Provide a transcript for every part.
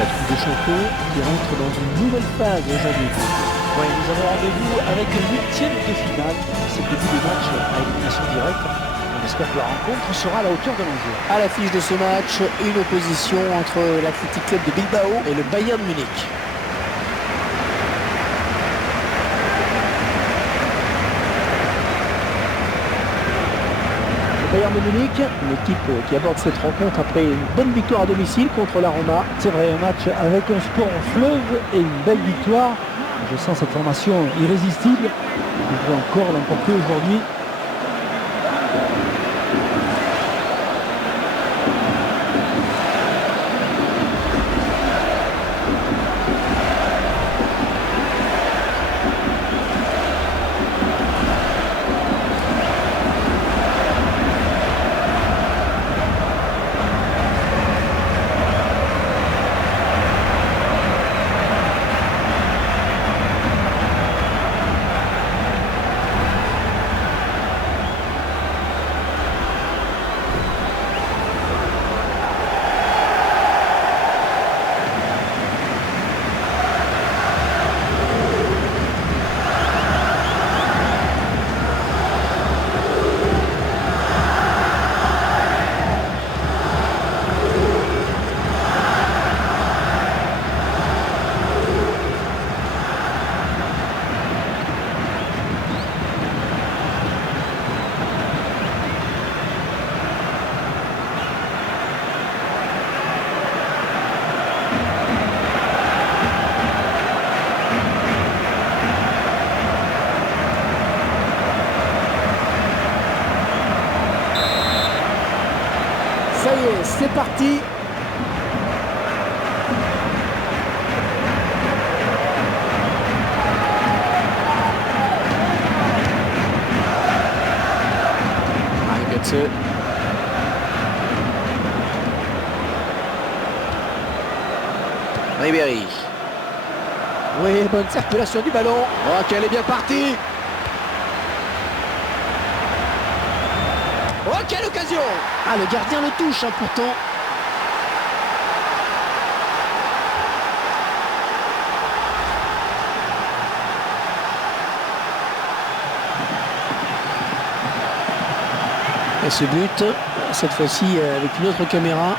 La troupe de Choco qui rentre dans une nouvelle phase aujourd'hui. Ouais, nous avons rendez-vous avec le 8e de finale. C'est le début de match à élimination directe. On espère que la rencontre sera à la hauteur de l'enjeu. À l'affiche de ce match, une opposition entre l'Athletic Club de Bilbao et le Bayern Munich. Bayern de Munich, une équipe qui aborde cette rencontre après une bonne victoire à domicile contre la Roma. C'est vrai, un match avec un sport en fleuve et une belle victoire. Je sens cette formation irrésistible. On peut encore l'emporter aujourd'hui. Ça y est, c'est parti. Mario Götze. Ribéry. Oui, bonne circulation du ballon. Oh, qu'elle est bien partie. Oh, quelle occasion! Ah, le gardien le touche, hein, pourtant. Et ce but, cette fois-ci avec une autre caméra.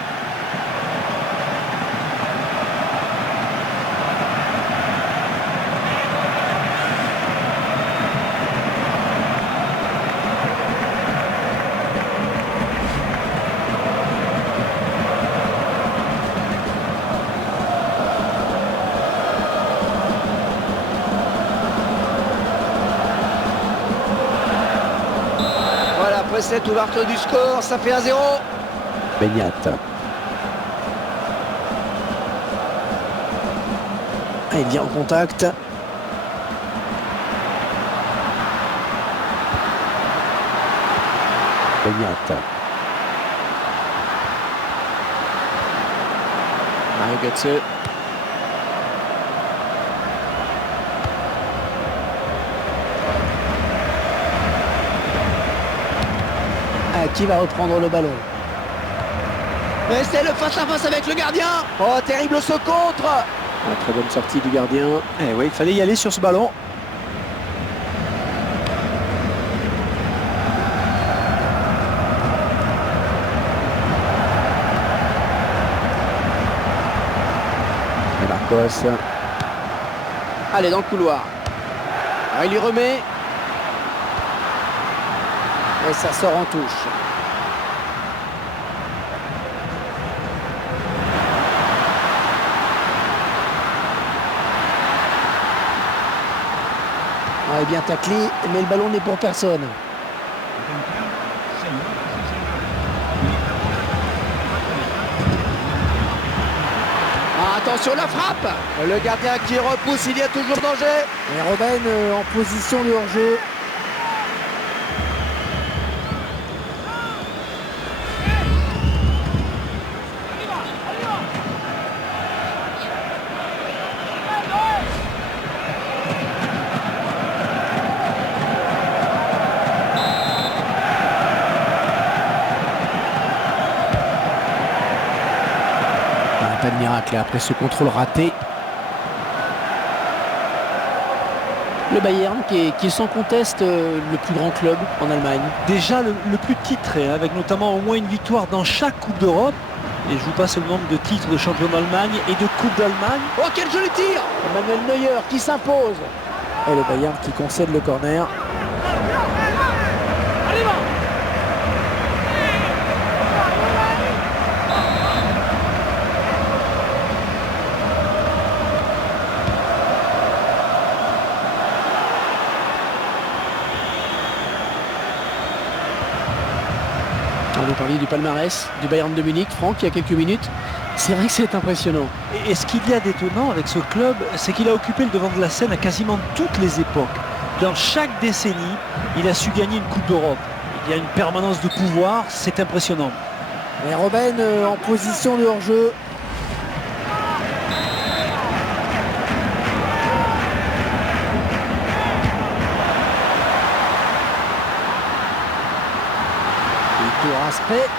Après cette ouverture du score, ça fait 1-0. Benyat. Ah, il vient en contact. Benyat. Mario Götze. Qui va reprendre le ballon? Et c'est le face-à-face avec le gardien. Oh, terrible ce contre. Ah, très bonne sortie du gardien. Eh oui, il fallait y aller sur ce ballon. Et Marcos. Allez, dans le couloir. Ah, il lui remet. Et ça sort en touche. Ah, bien taclé, mais le ballon n'est pour personne. Ah, attention la frappe. Le gardien qui repousse, il y a toujours danger. Et Robben en position de hors-jeu. pas de miracle après ce contrôle raté. Le Bayern qui est sans conteste le plus grand club en Allemagne. Déjà le plus titré, hein, avec notamment au moins une victoire dans chaque Coupe d'Europe. Et je vous passe le nombre de titres de champion d'Allemagne et de Coupe d'Allemagne. Oh, quel joli tir! Manuel Neuer qui s'impose. Et le Bayern qui concède le corner. Vous parliez du palmarès du Bayern de Munich, Franck, il y a quelques minutes. C'est vrai que c'est impressionnant. Et ce qu'il y a d'étonnant avec ce club, c'est qu'il a occupé le devant de la scène à quasiment toutes les époques. Dans chaque décennie, il a su gagner une Coupe d'Europe. Il y a une permanence de pouvoir, c'est impressionnant. Et Robben en position de hors-jeu. Aspect.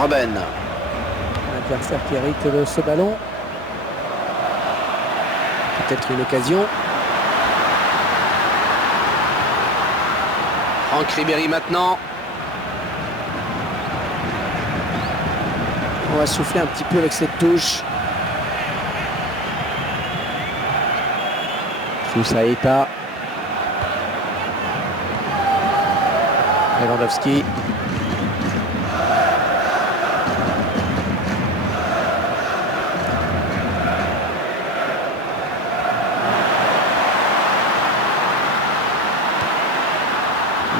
Robben. L'adversaire qui hérite de ce ballon. Peut-être une occasion. Franck Ribéry maintenant. On va souffler un petit peu avec cette touche. Sousaïta. Lewandowski.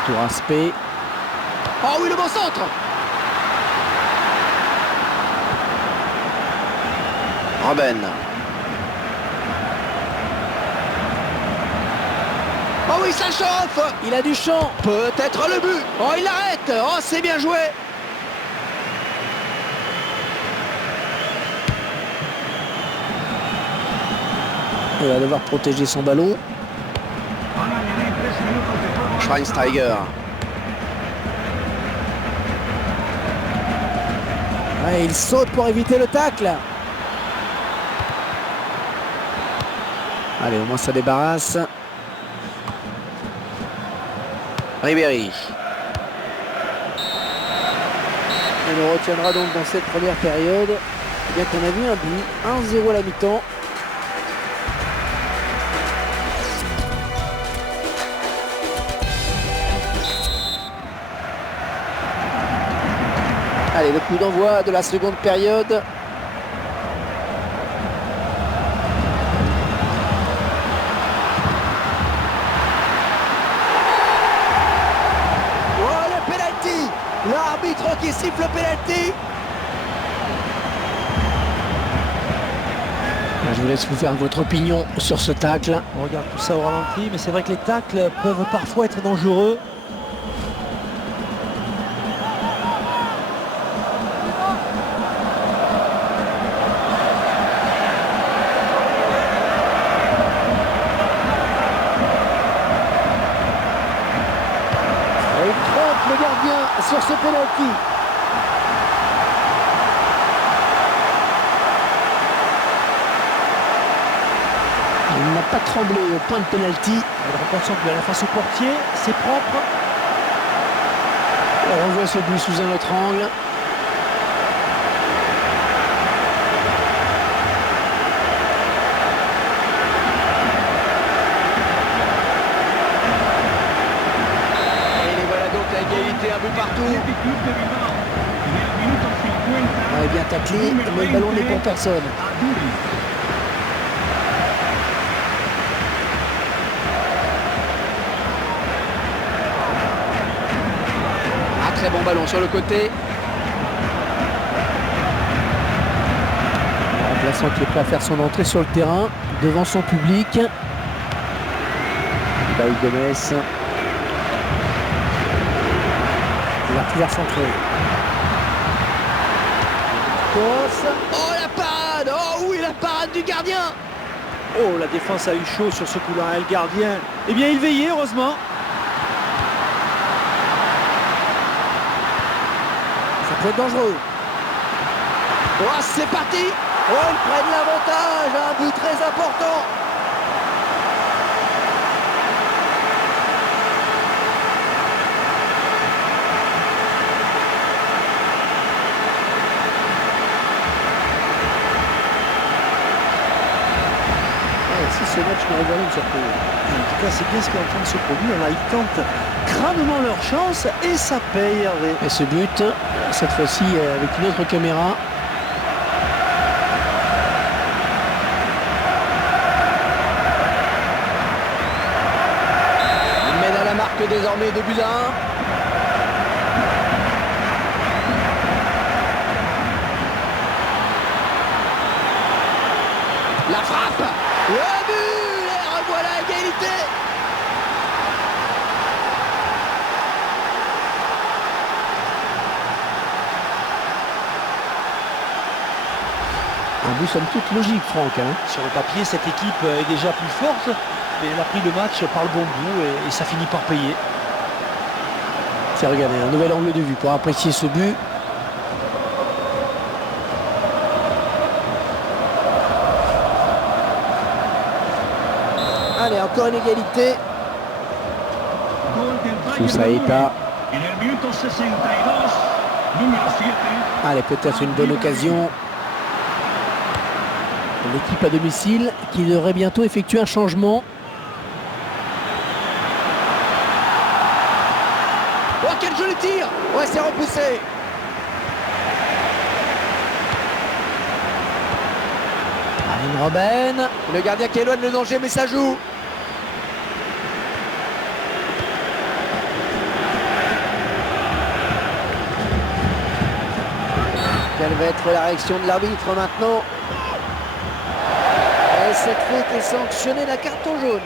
Tour aspect. Oh oui, le bon centre. Robben. Oh oui, ça chauffe. Il a du champ. Peut-être le but. Oh, il l'arrête. Oh, c'est bien joué. Il va devoir protéger son ballon. Schweinsteiger. Ouais, il saute pour éviter le tacle. Allez, au moins ça débarrasse. Ribéry. On le retiendra donc dans cette première période. Bien qu'on a vu un but, 1-0 à la mi-temps. Allez, le coup d'envoi de la seconde période. L'arbitre qui siffle le pénalty. Je vous laisse vous faire votre opinion sur ce tacle. On regarde tout ça au ralenti, mais c'est vrai que les tacles peuvent parfois être dangereux. Le gardien sur ce penalty. Il n'a pas tremblé au point de penalty. Il reconcentre bien la face au portier, c'est propre. On revoit ce but sous un autre angle. Un but partout. Ouais, bien taclé, mais le ballon n'est pour personne. Un très bon ballon sur le côté. Le remplaçant qui est prêt à faire son entrée sur le terrain devant son public. Baï Gomez. Il va pouvoir centrer. Oh la parade! Oh oui, la parade du gardien! Oh, la défense a eu chaud sur ce coup-là. Le gardien, eh bien, il veillait, heureusement. peut être dangereux. Oh, c'est parti. Oh, ils prennent l'avantage. Un but très important. Si ce match me révèle une surprise. En tout cas, c'est bien ce qui est en train de se produire. Là, ils tentent crânement leur chance et ça paye, Hervé. Et ce but, cette fois-ci avec une autre caméra. Il mène à la marque désormais 2-1. La frappe. Le but. Et revoilà égalité. Un but somme toute logique, Franck. Sur le papier, cette équipe est déjà plus forte, mais elle a pris le match par le bon bout et ça finit par payer. C'est regardez, un nouvel angle de vue pour apprécier ce but. Allez, encore une égalité. Sousaïta. Allez, peut-être une bonne occasion. L'équipe à domicile qui devrait bientôt effectuer un changement. Oh, quel joli tir. Ouais, c'est repoussé. Arjen Robben. Le gardien qui éloigne le danger, mais ça joue. Quelle va être la réaction de l'arbitre maintenant? Et cette faute est sanctionnée d'un carton jaune.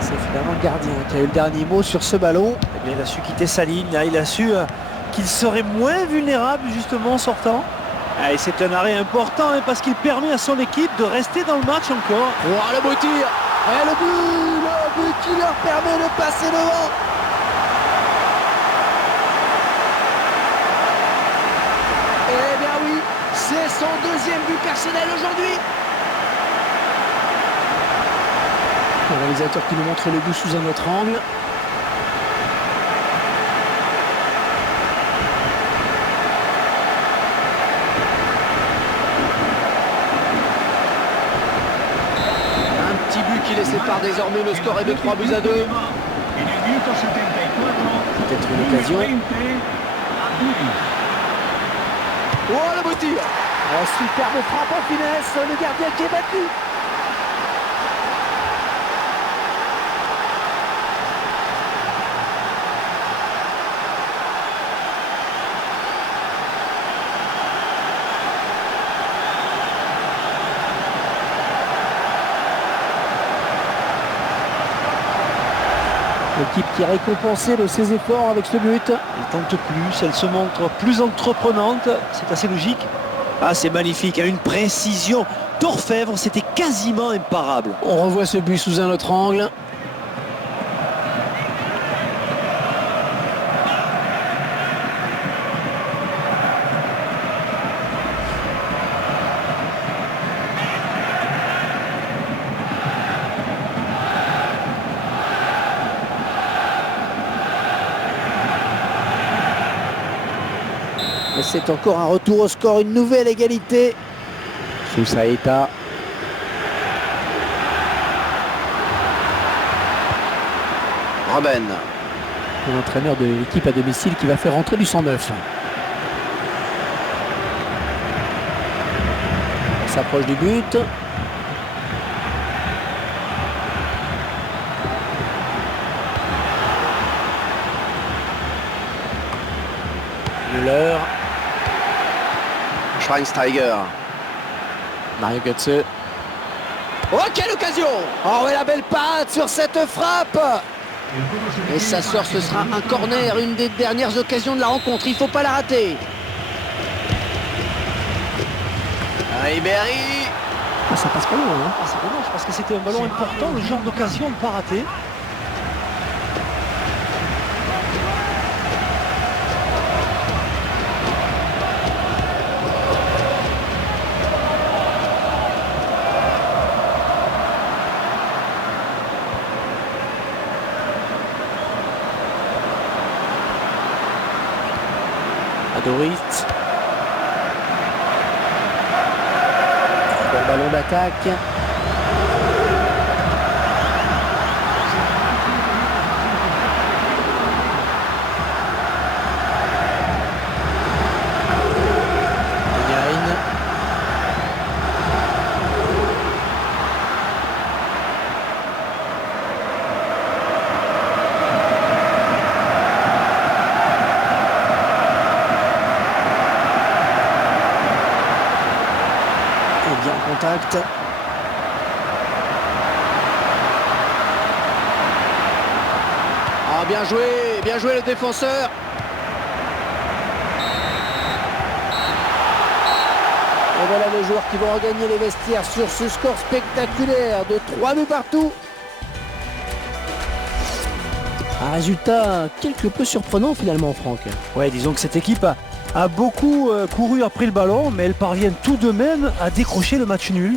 C'est finalement le gardien qui a eu le dernier mot sur ce ballon. Eh bien, il a su quitter sa ligne, là, il a su qu'il serait moins vulnérable justement en sortant. Et c'est un arrêt important parce qu'il permet à son équipe de rester dans le match encore. Oh, le beau tir. Et le but qui leur permet de passer devant. Eh bien oui, c'est son deuxième but personnel aujourd'hui. Le réalisateur qui nous montre le but sous un autre angle. Qui les sépare désormais, le score est de 3-2. Peut-être une occasion. Oh, le beau tir. Oh, superbe frappe en finesse, le gardien qui est battu. L'équipe qui est récompensée de ses efforts avec ce but. Elle tente plus, elle se montre plus entreprenante. C'est assez logique. Ah, c'est magnifique, une précision d'orfèvre, c'était quasiment imparable. On revoit ce but sous un autre angle. Et c'est encore un retour au score, une nouvelle égalité. Sousaïta. Robben. L'entraîneur de l'équipe à domicile qui va faire rentrer du 109. On s'approche du but. Müller. Schweinsteiger. Mario Götze. Oh, quelle occasion! Oh, et la belle patte sur cette frappe! Et ça sort, ce sera un corner, une des dernières occasions de la rencontre, il ne faut pas la rater. Ribéry. Ça passe pas loin. Hein. C'est dommage parce que c'était un ballon important, le genre d'occasion de ne pas rater. Adorit. Bon ballon d'attaque. Gagne. Et bien en contact. Ah, bien joué le défenseur. Et voilà les joueurs qui vont regagner les vestiaires sur ce score spectaculaire de 3 buts partout. Un résultat quelque peu surprenant finalement, Franck. Ouais, disons que cette équipe a beaucoup couru après le ballon, mais elle parvient tout de même à décrocher le match nul.